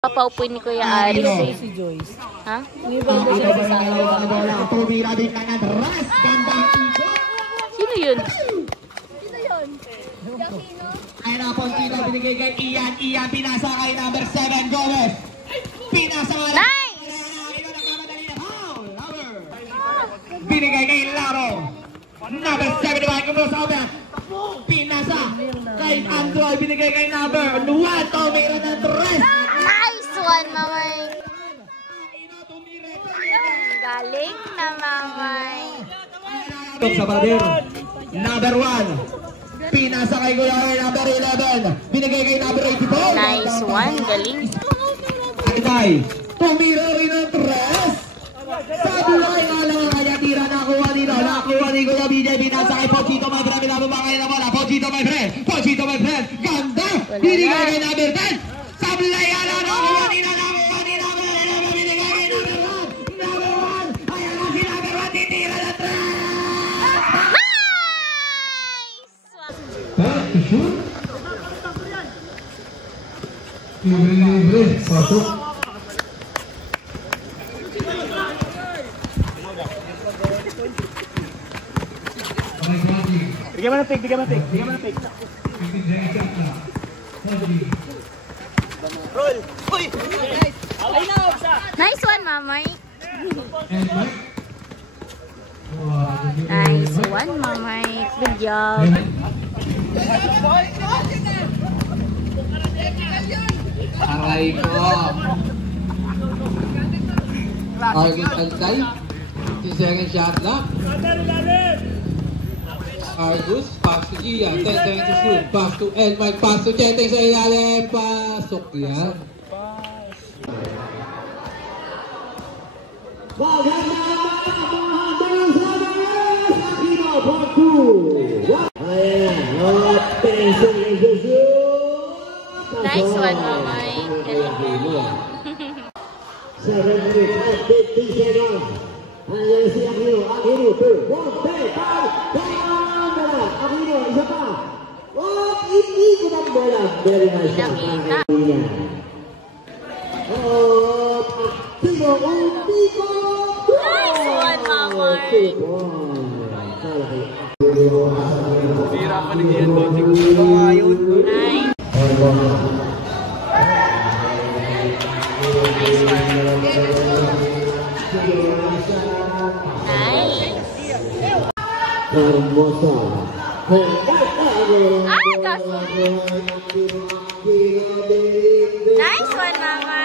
Papaupuin ni Kuya Aris eh. Si Joyce. Ha? Sino yun? Ay na, Pontino, binigay kay Ian. Ian, pinasa kay number 7, Gomez. Pinasa kay... Nice! Binigay kay Laro. Number 7, diba? Kumusama. Pinasa kay Android. Binigay kay number 1, Tomira ng Tres. Nice one, Mamay. Galing na, Mamay. Sa pader. Number 1. Pinasa kay Kuya number 11. Binigay kay number 84. Nice one, galing. Itay. Tumira rin ang tres. Sa buhay nga lang kaya tira nakuha nila. Nakuha ni Kuya BJ. Pinasa kay Pochito, my friend. Pinababakay na bola. Pochito, my friend. Pochito, my friend. Ganda. Binigay kay number 10. Sablay nga lang. Nakuha nila. Nakuha nila. Binigay kay number 1. Number 1. Ayan lang si number 1. Titira na tres. Libre, pasok. Bigyan mo ng pick, bigyan mo ng pick, bigyan mo ng pick. Roll! Uy! Nice one, Mamay. Nice one, Mamay. Good job. Aray ko. Argus Alcay. Si second shot lang. Argus, pass to Gian. Tenteng to shoot. Pass to El Mike. Pass to Tenteng sa ilalim. Pasok yan. Nice one, Mamay. Sa referee, 50 seconds. Ayan si Aquino. Aquino, 2, 1, 3, 5, camera. Aquino, isa pa. Oh, hindi ko ng bola. Very nice shot. Oh, Aquino, Aquino. Nice one, Mamay. Sira pa na yan, coaching ko ngayon. Nice. Hermosa. Ay, kaso. Nice one, Mamay.